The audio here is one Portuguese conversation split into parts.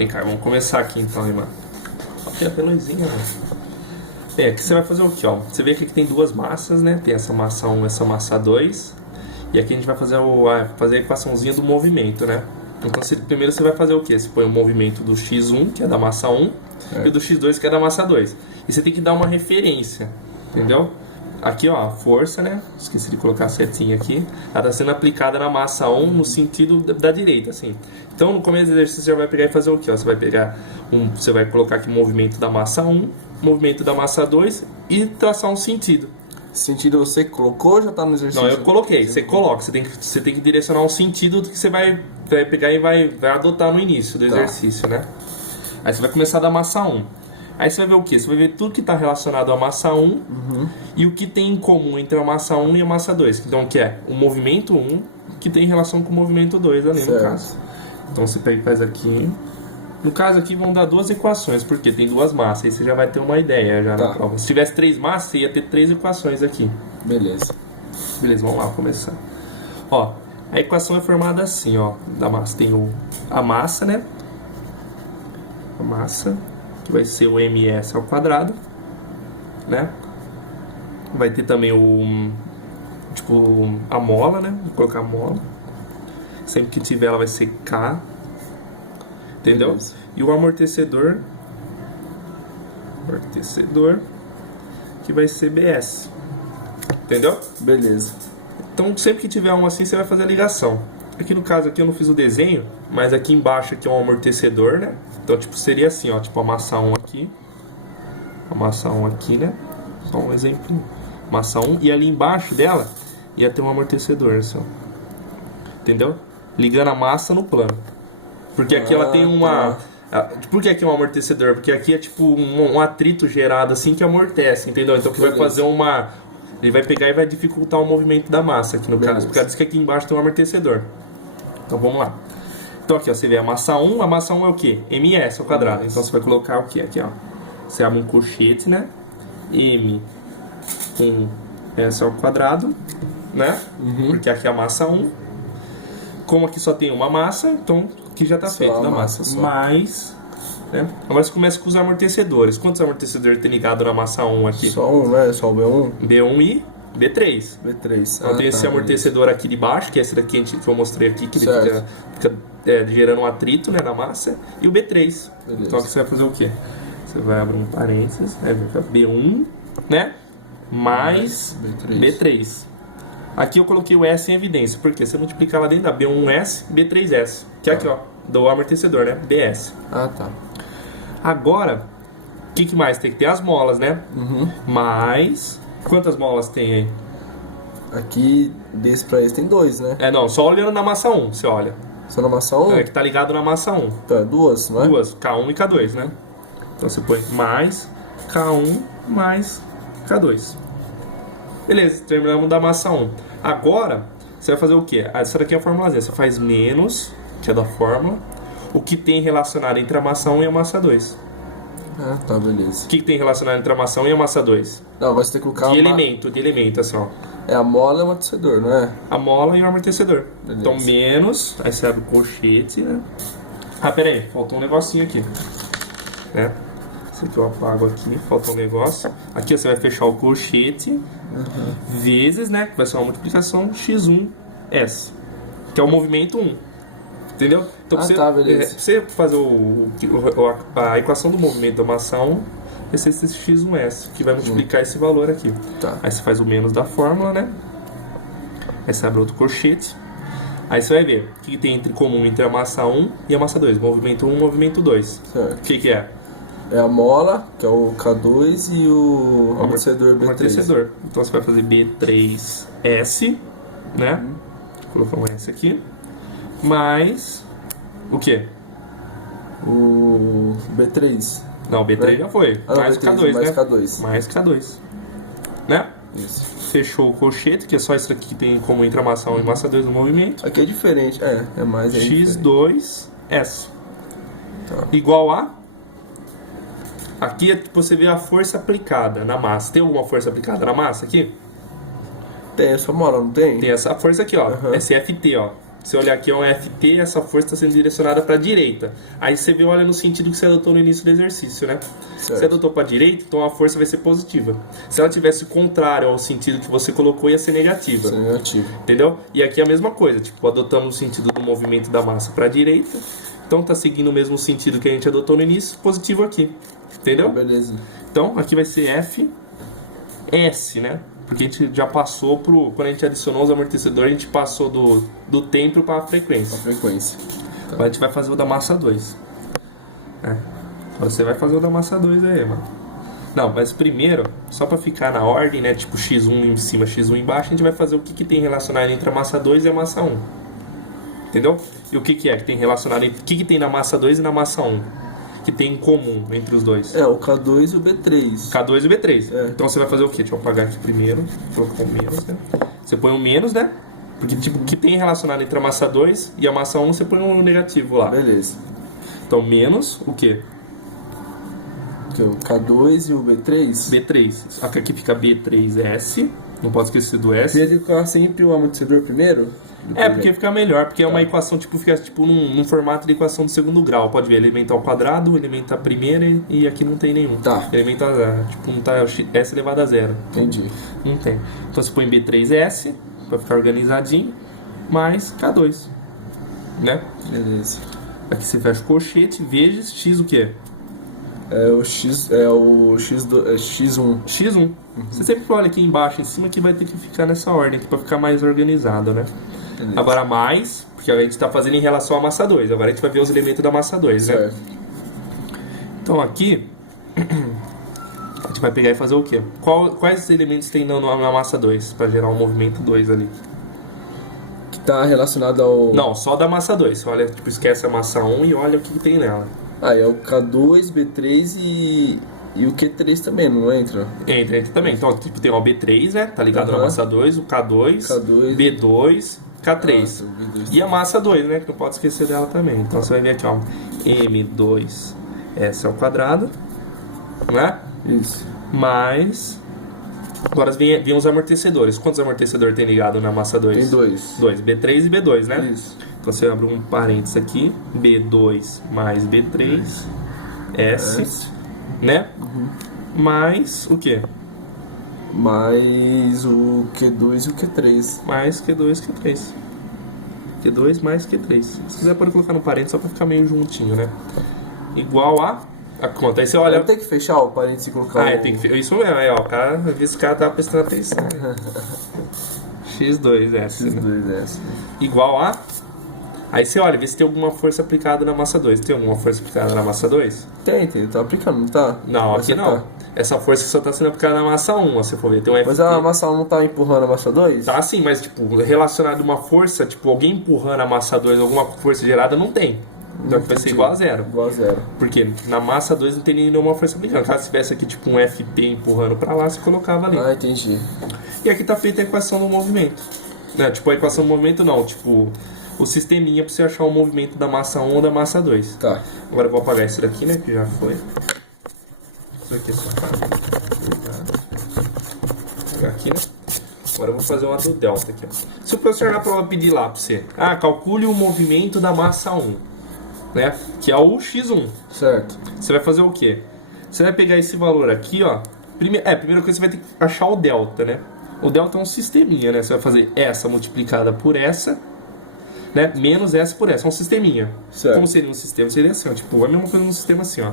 Vem cá, vamos começar aqui então, irmã. Aqui a peluzinha, né? Bem, aqui você vai fazer o que, ó? Você vê que aqui tem duas massas, né? Tem essa massa 1 e essa massa 2. E aqui a gente vai fazer, fazer a equaçãozinha do movimento, né? Então primeiro você vai fazer o quê? Você põe o movimento do x1, que é da massa 1, e o do x2, que é da massa 2. E você tem que dar uma referência, entendeu? Aqui, ó, a força, né? Esqueci de colocar a setinha aqui. Ela está sendo aplicada na massa 1 no sentido da direita, assim. Então, no começo do exercício, você já vai pegar e fazer o quê? Ó? Você vai pegar você vai colocar aqui o movimento da massa 1, movimento da massa 2 e traçar um sentido. Sentido você colocou ou já está no exercício? Não, eu coloquei. Você coloca. Você tem que direcionar um sentido que você vai pegar e vai adotar no início do exercício, né? Aí você vai começar da massa 1. Aí você vai ver o quê? Você vai ver tudo que está relacionado à massa 1 e o que tem em comum entre a massa 1 e a massa 2. Então, o que é? O movimento 1 que tem relação com o movimento 2 ali, no caso. Então, você pega e faz aqui. No caso aqui vão dar duas equações, porque tem duas massas. Aí você já vai ter uma ideia já na prova. Se tivesse 3 massas, você ia ter 3 equações aqui. Beleza. Beleza, vamos lá começar. Ó, a equação é formada assim, ó. Da massa tem a massa, né? A massa, que vai ser o ms ao quadrado, né? Vai ter também a mola, né? Vou colocar a mola. Sempre que tiver ela vai ser K. Entendeu? Beleza. E o amortecedor, que vai ser BS. Entendeu? Beleza. Então, sempre que tiver um assim, você vai fazer a ligação. Aqui no caso aqui eu não fiz o desenho, mas aqui embaixo aqui é um amortecedor, né? Então, tipo, seria assim, ó, tipo a massa 1 aqui. A massa 1 aqui, né? Só um exemplo. Massa 1 e ali embaixo dela ia ter um amortecedor, assim, ó. Entendeu? Ligando a massa no plano. Porque aqui ela tem uma... Por que aqui é um amortecedor? Porque aqui é tipo um atrito gerado assim que amortece, entendeu? Então que vai fazer ele vai pegar e vai dificultar o movimento da massa aqui no caso. Por causa que aqui embaixo tem um amortecedor. Então vamos lá. Então aqui ó, você vê a massa 1 é o que? ms ao quadrado. Então você vai colocar o que aqui ó? Você abre um colchete, né? M com s ao quadrado, né? Porque aqui é a massa 1. Como aqui só tem uma massa, então aqui já está feito da massa. Mas, né? Agora você começa com os amortecedores. Quantos amortecedores tem ligado na massa 1 aqui? Só um, né? Só o B1? B1 e B3. B3. Então tem esse amortecedor aqui de baixo, que é esse daqui que eu mostrei aqui, que ele fica gerando um atrito, né, na massa. E o B3. Beleza. Então aqui você vai fazer o quê? Você vai abrir um parênteses, vai ficar B1, né? Mais B3. Aqui eu coloquei o S em evidência, porque você multiplicar lá dentro dá B1S, B3S, que é aqui ó, do amortecedor, né? BS. Agora, o que mais? Tem que ter as molas, né? Mais, quantas molas tem aí? Aqui, desse pra esse tem 2, né? Não, só olhando na massa 1, você olha. Só na massa 1? É que tá ligado na massa 1. Tá, 2, não é? 2, K1 e K2, né? Então você põe mais K1 mais K2. Beleza, terminamos da massa 1. Agora, você vai fazer o quê? Essa daqui é a formulazinha. Você faz menos, que é da fórmula, o que tem relacionado entre a massa 1 e a massa 2. Tá, beleza. O que tem relacionado entre a massa 1 e a massa 2? Não, vai ter que colocar... De elemento, assim, ó. É a mola e o amortecedor, não é? A mola e o amortecedor. Beleza. Então, menos, aí você abre o colchete, né? Pera aí, faltou um negocinho aqui. Né? Esse aqui eu apago aqui, falta um negócio. Aqui você vai fechar o colchete, vezes, né? Que vai ser uma multiplicação x1s, que é o movimento 1. Entendeu? Então, você fazer a equação do movimento da massa 1, vai ser esse x1s, que vai multiplicar esse valor aqui. Aí você faz o menos da fórmula, né? Aí você abre outro colchete. Aí você vai ver o que tem entre comum entre a massa 1 e a massa 2. Movimento 1 e movimento 2. Certo. O que é? É a mola, que é o K2, e o amortecedor B3. Amortecedor. Então você vai fazer B3S, né? Vou colocar um S aqui. Mais o quê? O B3. Não, B3 já foi. Mais o K2, mais né? K2. Mais K2. Né? Isso. Fechou o colchete, que é só isso aqui que tem como entre a massa 1 e a massa 2 no movimento. Aqui é diferente. É mais X2S. Tá. Igual a... Aqui você vê a força aplicada na massa. Tem alguma força aplicada na massa aqui? Tem essa mola, não tem? Tem essa força aqui, ó. SFT, ó. Você olhar aqui é um FT, essa força está sendo direcionada para a direita. Aí você vê, olha no sentido que você adotou no início do exercício, né? Certo. Você adotou para a direita, então a força vai ser positiva. Se ela tivesse contrário ao sentido que você colocou, ia ser negativa. Isso é negativo. Entendeu? E aqui é a mesma coisa, tipo, adotamos o sentido do movimento da massa para a direita, então tá seguindo o mesmo sentido que a gente adotou no início, positivo aqui. Entendeu? Beleza. Então, aqui vai ser FS, né? Porque a gente já passou quando a gente adicionou os amortecedores, a gente passou do tempo para a frequência. A frequência. Agora a gente vai fazer o da massa 2. Agora você vai fazer o da massa 2 aí, mano. Não, mas primeiro, só para ficar na ordem, né? Tipo X1 em cima, X1 embaixo, a gente vai fazer o que tem relacionado entre a massa 2 e a massa 1. Entendeu? E o que tem relacionado entre... O que tem na massa 2 e na massa 1? Que tem em comum entre os dois? É, o K2 e o B3. K2 e o B3. É. Então você vai fazer o quê? Deixa eu apagar aqui primeiro. Colocar o menos, né? Você põe um menos, né? Porque tipo, o que tem relacionado entre a massa 2 e a massa 1, você põe um negativo lá. Beleza. Então menos o quê? Aqui, o K2 e o B3. B3. Só que aqui fica B3S. Não pode esquecer do S. Devia colocar sempre o amortecedor primeiro? Porque fica melhor, porque é uma equação, tipo, fica tipo num formato de equação do segundo grau. Pode ver, elemento ao quadrado, elemento à primeira e aqui não tem nenhum. Tá. Elemento a zero. Tipo, não tá S elevado a zero. Entendi. Não tem. Então você põe B3S pra ficar organizadinho, mais K2. Né? Beleza. Aqui você fecha o colchete, vezes X o quê? É o X1. X1. Você sempre olha aqui embaixo, em cima, que vai ter que ficar nessa ordem aqui pra ficar mais organizado, né? Beleza. Agora mais, porque a gente tá fazendo em relação à massa 2. Agora a gente vai ver os elementos da massa 2, né? Certo. Então aqui, a gente vai pegar e fazer o quê? Quais elementos tem na massa 2 pra gerar um movimento 2 ali? Que tá relacionado ao... Não, só da massa 2. Você olha, tipo, esquece a massa 1 e olha o que tem nela. Ah, é o K2, B3 e o Q3 também, não entra? Entra também. Então, tipo, tem o B3, né? Tá ligado na Aham. massa 2, o K2, K2, B2, K3. Ah, B2. E a massa 2, né? Que não pode esquecer dela também. Então você vai ver aqui, ó. M2S ao quadrado, né? Isso. Mais... Agora vem os amortecedores. Quantos amortecedores tem ligado na massa 2? Tem dois. 2. B3 e B2, né? Isso. Então você abre um parênteses aqui. B2 mais B3. S. Né? Mais o quê? Mais o Q2 e o Q3. Mais Q2, Q3. Q2 mais Q3. Se quiser pode colocar no parênteses só pra ficar meio juntinho, né? Igual a conta. Aí você olha... Tem que fechar o parênteses e colocar tem que... Isso mesmo, aí ó. Esse cara tá prestando atenção. X2S, né? X2S. Igual a... Aí você olha, vê se tem alguma força aplicada na massa 2. Tem alguma força aplicada na massa 2? Tem, tá aplicando, não tá? Não, aqui não. Tá. Essa força só tá sendo aplicada na massa 1, ó, se for ver. Tem um FT. Mas a massa 1 não tá empurrando a massa 2? Tá sim, mas tipo, relacionado a uma força, tipo, alguém empurrando a massa 2, alguma força gerada, não tem. Então aqui vai ser igual a zero. Igual a zero. Porque na massa 2 não tem nenhuma força aplicada. Caso tivesse aqui tipo um FT empurrando pra lá, você colocava ali. Ah, entendi. E aqui tá feita a equação do movimento. Né? Tipo, a equação do movimento não, tipo... O sisteminha pra você achar o movimento da massa 1 ou da massa 2. Tá. Agora eu vou apagar isso daqui, né? Que já foi. Isso aqui é só. Apagar aqui, né? Agora eu vou fazer uma do delta aqui, ó. Se o professor na prova pedir lá pra você, calcule o movimento da massa 1, né? Que é o X1. Certo. Você vai fazer o quê? Você vai pegar esse valor aqui, ó. Primeira coisa você vai ter que achar o delta, né? O delta é um sisteminha, né? Você vai fazer essa multiplicada por essa, né? Menos essa por essa. É um sisteminha. Certo. Como seria um sistema? Seria assim, ó. Tipo, a mesma coisa num sistema assim, ó.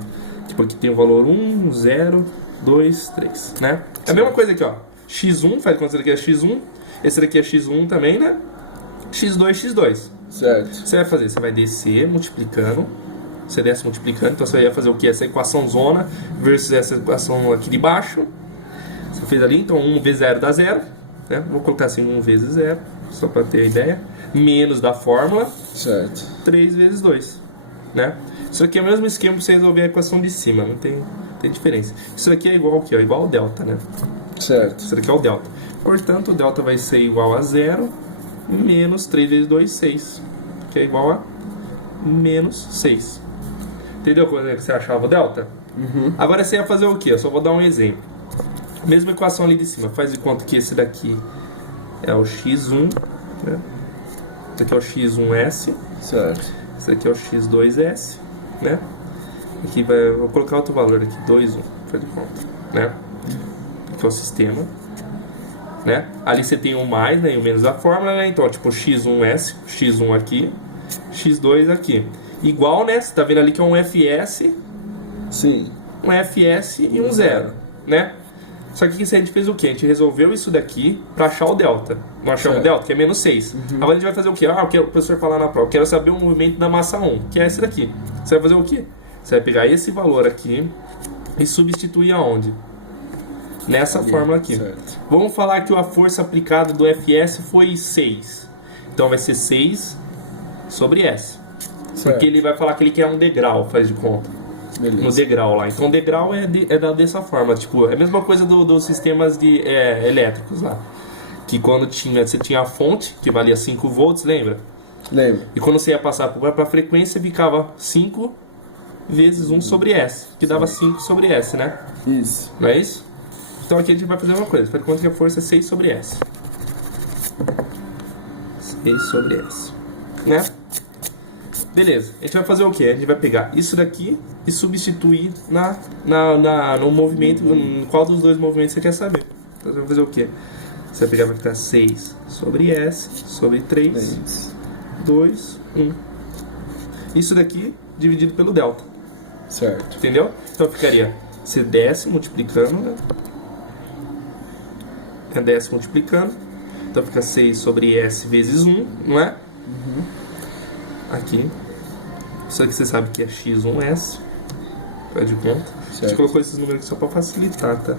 Tipo, aqui tem o valor 1, 0, 2, 3, né? É a mesma coisa aqui, ó. X1, faz conta que é X1. Esse daqui é X1 também, né? X2, X2. Certo. Você vai fazer, você vai descer multiplicando. Você desce multiplicando, então você vai fazer o que? Essa equação zona versus essa equação aqui de baixo. Você fez ali, então 1 vezes 0 dá 0, né? Vou colocar assim 1 vezes 0, só para ter a ideia. Menos da fórmula, Certo. 3 vezes 2, né? Isso aqui é o mesmo esquema para você resolver a equação de cima, não tem diferença. Isso aqui é igual ao que? Igual ao delta, né? Certo. Isso aqui é o delta. Portanto, o delta vai ser igual a 0 menos 3 vezes 2, 6, que é igual a menos 6. Entendeu quando você achava o delta? Uhum. Agora você ia fazer o quê? Eu só vou dar um exemplo. Mesma equação ali de cima. Faz de conta que esse daqui é o x1, né? Esse aqui é o x1s. Certo. Esse aqui é o x2s, né? Aqui vou colocar outro valor aqui, 2, 1, faz de conta, né? Aqui é o sistema, né? Ali você tem um mais, né? E o menos da fórmula, né? Então, tipo, x1s, x1 aqui, x2 aqui. Igual, né? Você tá vendo ali que é um fs, Sim. um fs e um 0, né? Só que a gente fez o quê? A gente resolveu isso daqui pra achar o delta. Não achamos o delta, que é menos 6. Agora a gente vai fazer o quê? O que o professor falar na prova. Eu quero saber o movimento da massa 1, que é esse daqui. Você vai fazer o quê? Você vai pegar esse valor aqui e substituir aonde? Nessa fórmula aqui. Certo. Vamos falar que a força aplicada do Fs foi 6. Então vai ser 6 sobre S. Certo. Porque ele vai falar que ele quer um degrau, faz de conta. Beleza. No degrau lá. Então o degrau é dado dessa forma. Tipo, é a mesma coisa dos sistemas elétricos lá. Que quando você tinha a fonte, que valia 5 volts, lembra? Lembro. E quando você ia passar para a frequência, ficava 5 vezes 1 sobre S, que dava 5 sobre S, né? Isso. Não é isso? Então aqui a gente vai fazer uma coisa. Faz de conta que a força é 6 sobre S. 6 sobre S. Né? Beleza. A gente vai fazer o quê? A gente vai pegar isso daqui e substituir no movimento, em qual dos dois movimentos você quer saber. Então você vai fazer o quê? Você vai pegar e vai ficar 6 sobre S, sobre 3, 2, 1. Isso daqui dividido pelo delta. Certo. Entendeu? Então ficaria, você desce multiplicando, né? Desce multiplicando. Então fica 6 sobre S vezes 1, não é? Aqui. Isso aqui você sabe que é x1s. Faz de conta. A gente colocou esses números aqui só para facilitar, tá?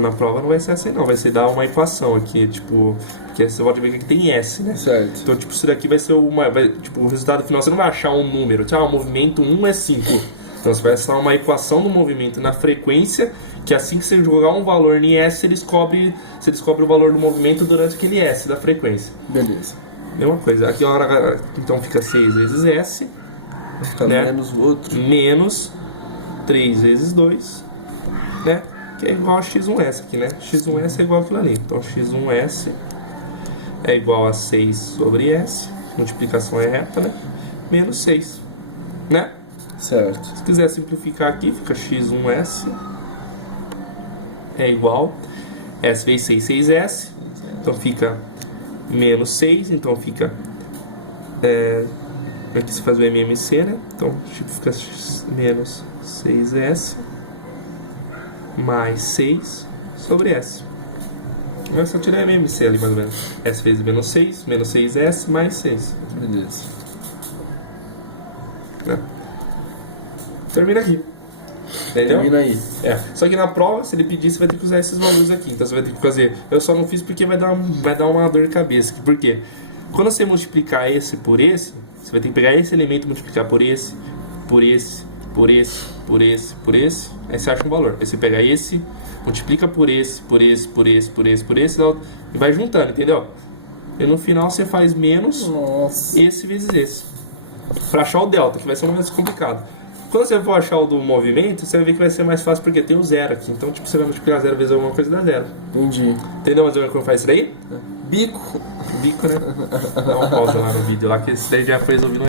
Na prova não vai ser assim não, vai ser dar uma equação aqui, tipo, porque você pode ver que tem S, né? Certo. Então, tipo, isso daqui vai ser tipo, o resultado final, você não vai achar um número, tipo, o movimento 1 é 5. Então você vai achar uma equação do movimento na frequência, que assim que você jogar um valor em S, você descobre o valor do movimento durante aquele S da frequência. Beleza. Mesma coisa, aqui então fica 6 vezes S, Fica né? menos o outro. Menos 3 vezes 2, né? Que é igual a x1s aqui, né? x1s é igual aquilo ali. Então x1s é igual a 6 sobre S, multiplicação é reta, né? Menos 6, né? Certo. Se quiser simplificar aqui, fica x1s é igual S vezes 6, 6s. Então fica menos 6, então fica aqui se faz o MMC, né? Então fica menos 6s mais 6 sobre S. Vai só tirar MMC ali mais ou menos. S vezes menos 6, menos 6s mais 6. Beleza. Né? Termina aqui. Entendeu? Termina aí. Só que na prova, se ele pedir, você vai ter que usar esses valores aqui. Então você vai ter que fazer. Eu só não fiz porque vai dar uma dor de cabeça. Por quê? Quando você multiplicar esse por esse, você vai ter que pegar esse elemento e multiplicar por esse, por esse, por esse, por esse, por esse. Aí você acha um valor. Aí você pega esse, multiplica por esse, por esse, por esse, por esse, por esse, e vai juntando, entendeu? E no final você faz menos esse vezes esse. Pra achar o delta, que vai ser um menos complicado. Quando você for achar o do movimento, você vai ver que vai ser mais fácil porque tem o zero aqui. Então, tipo, você vai multiplicar 0 vezes alguma coisa e dá 0. Entendi. Entendeu mais ou menos como faz isso daí? Bico. Bico, né? Dá uma pausa lá no vídeo lá, que esse daí já foi resolvido.